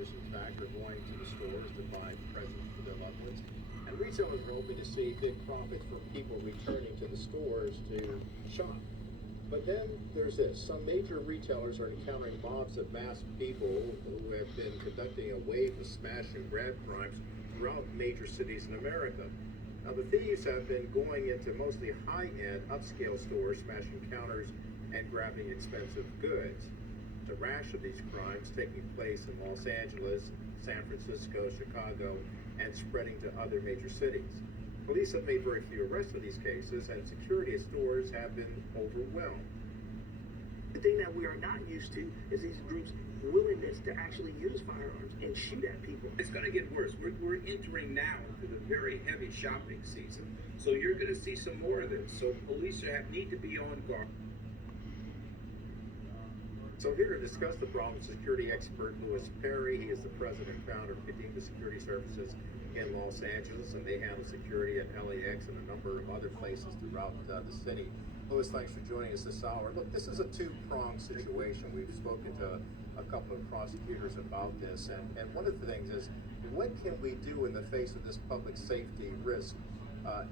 consumers, in fact, are going to the stores to buy presents for their loved ones. And retailers are hoping to see big profits from people returning to the stores to shop. But then there's this. Some major retailers are encountering mobs of masked people who have been conducting a wave of smash and grab crimes throughout major cities in America. Now, the thieves have been going into mostly high-end, upscale stores, smashing counters and grabbing expensive goods. The rash of these crimes taking place in Los Angeles, San Francisco, Chicago, and spreading to other major cities. Police have made very few arrests in these cases, and security at stores have been overwhelmed. The thing that we are not used to is these groups' willingness to actually use firearms and shoot at people. It's going to get worse. We're entering now into the very heavy shopping season, so you're going to see some more of this. So police need to be on guard. So here to discuss the problem, security expert Louis Perry. He is the president and founder of Kadima Security Services in Los Angeles, and they handle security at LAX and a number of other places throughout the city. Louis, thanks for joining us this hour. Look, this is a two-pronged situation. We've spoken to a couple of prosecutors about this, and one of the things is, what can we do in the face of this public safety risk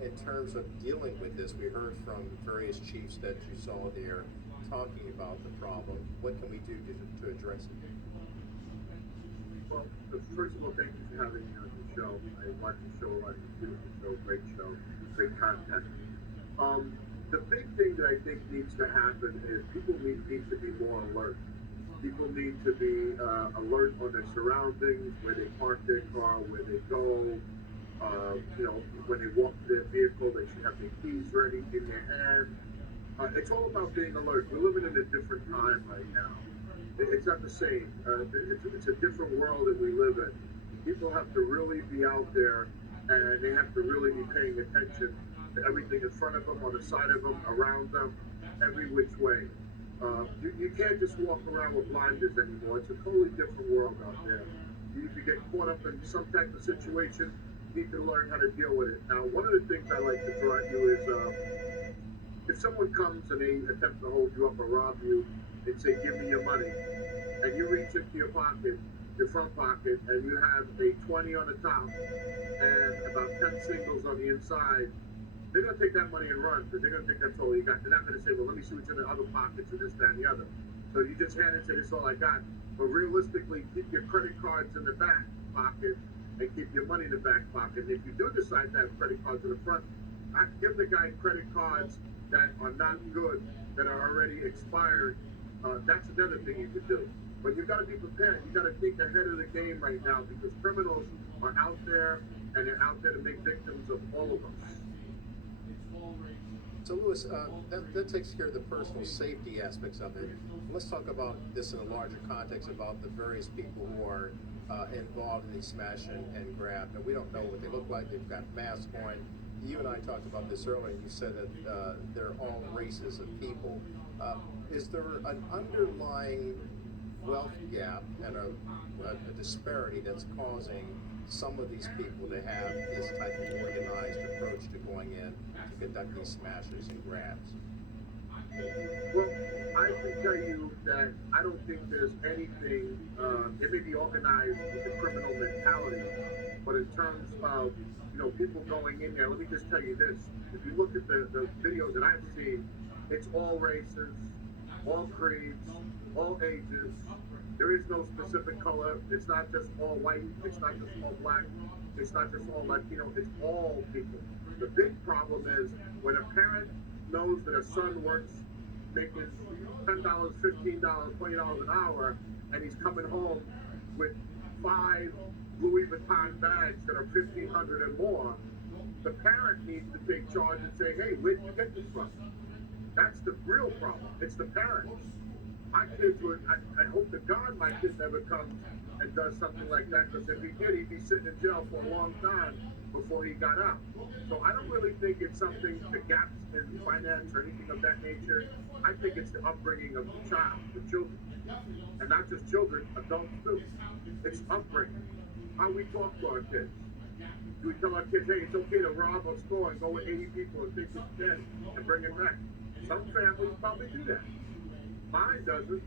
in terms of dealing with this? We heard from various chiefs that you saw there talking about the problem. What can we do to address it? Well, first of all, thank you for having me on the show. I watch the show a lot. You do great show, great content. The big thing that I think needs to happen is people need to be more alert. People need to be alert on their surroundings, where they park their car, where they go. When they walk to their vehicle, they should have their keys ready in their hand. It's all about being alert. We're living in a different time right now. It's not the same. It's a different world that we live in. People have to really be out there, and they have to really be paying attention to everything in front of them, on the side of them, around them, every which way. You can't just walk around with blinders anymore. It's a totally different world out there. You can get caught up in some type of situation. You need to learn how to deal with it. Now, one of the things I like to throw at you is if someone comes and they attempt to hold you up or rob you and say, give me your money, and you reach into your pocket, your front pocket, and you have a 20 on the top and about 10 singles on the inside, they're going to take that money and run because they're going to think that's all you got. They're not going to say, well, let me see what's in the other pockets and this, that, and the other. So you just hand it and say, this is all I got. But realistically, keep your credit cards in the back pocket and keep your money in the back pocket. And if you do decide to have credit cards in the front, give the guy credit cards that are not good, that are already expired. That's another thing you could do. But you've got to be prepared. You've got to think ahead of the game right now because criminals are out there and they're out there to make victims of all of us. So, Louis, that takes care of the personal safety aspects of it. Let's talk about this in a larger context about the various people who are involved in these smash and grab. And we don't know what they look like. They've got masks on. You and I talked about this earlier. You said that they're all races of people. Is there an underlying wealth gap and a disparity that's causing some of these people to have this type of organized approach to going in to conduct these smashes and grabs? Well, I can tell you that I don't think there's anything, it may be organized with a criminal mentality, but in terms of, people going in there, let me just tell you this. If you look at the videos that I've seen, it's all races, all creeds, all ages. There is no specific color. It's not just all white. It's not just all black. It's not just all Latino. It's all people. The big problem is when a parent knows that a son works making $10, $15, $20 an hour, and he's coming home with 5 Louis Vuitton bags that are $1,500 and more, the parent needs to take charge and say, hey, where did you get this from? That's the real problem. It's the parents. My kids would, I hope to God my kid never comes and does something like that, because if he did, he'd be sitting in jail for a long time before he got out. So I don't really think it's something, the gaps in finance or anything of that nature. I think it's the upbringing of the child, the children. And not just children, adults too. It's upbringing. How we talk to our kids. Do we tell our kids, hey, it's okay to rob a store and go with 80 people and take what you can and bring it back? Some families probably do that. Mine doesn't.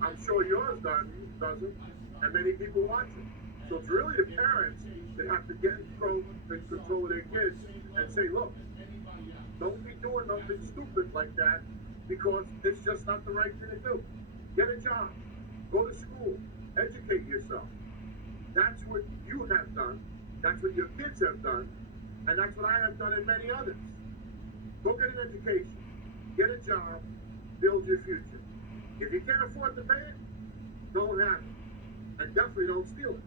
I'm sure yours doesn't. and many people watch it. So it's really the parents that have to get in control of their kids and say, look, don't be doing nothing stupid like that because it's just not the right thing to do. Get a job, go to school, educate yourself. That's what you have done, that's what your kids have done, and that's what I have done and many others. Go get an education, get a job, build your future. If you can't afford to pay it, don't have it. And definitely don't steal it.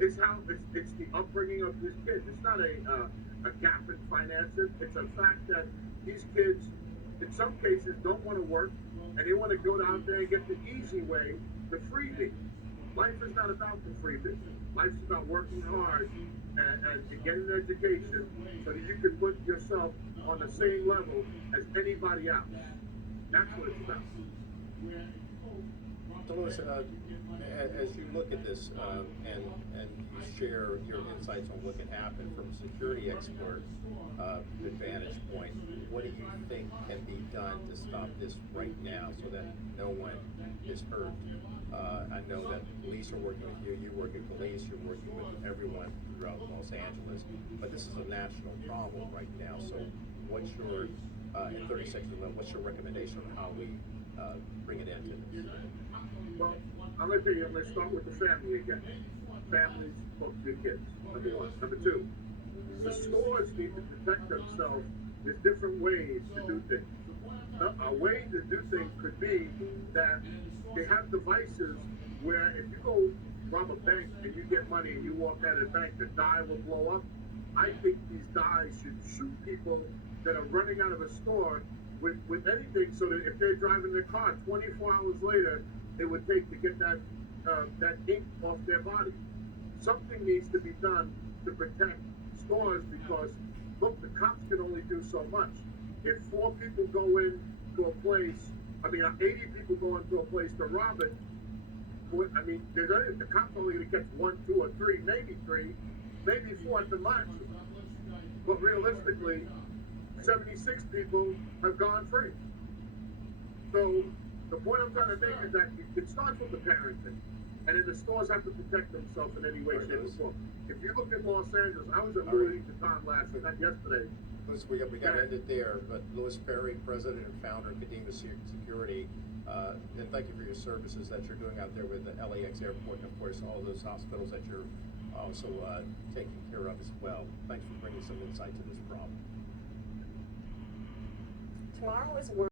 It's the upbringing of these kids. It's not a gap in finances. It's a fact that these kids, in some cases, don't want to work, and they want to go out there and get the easy way, the freebie. Life is not about the freebie. Life's about working hard and getting an education so that you can put yourself on the same level as anybody else. That's what it's about. So Louis, as you look at this and you share your insights on what can happen from a security expert vantage point, what do you think can be done to stop this right now so that no one is hurt? I know that police are working with you, you're working with police, you're working with everyone throughout Los Angeles, but this is a national problem right now. So what's your, in 30 seconds, what's your recommendation on how we bring an end to this? Well, I'm going to tell you, I'm going to start with the family again. Families talk to your kids, number one. Number two, the stores need to protect themselves. There's different ways to do things. A way to do things could be that they have devices where if you go rob a bank and you get money and you walk out of the bank, the die will blow up. I think these dies should shoot people that are running out of a store with anything, so that if they're driving their car 24 hours later, it would take to get that ink off their body. Something needs to be done to protect stores because, look, the cops can only do so much. If 4 people go into a place, 80 people go into a place to rob it, the cops only going to catch 1, 2, or 3, maybe 3, maybe 4 at the max. But realistically, 76 people have gone free. So the point I'm trying to make is that it starts with the parenting, and then the stores have to protect themselves in any way, shape, or form. If you look at Los Angeles, I was at Louis Vuitton yesterday. Louis, we got to end it there, but Louis Perry, President and Founder of Kadima Security, and thank you for your services that you're doing out there with the LAX Airport, and of course all those hospitals that you're also taking care of as well. Thanks for bringing some insight to this problem. Tomorrow is World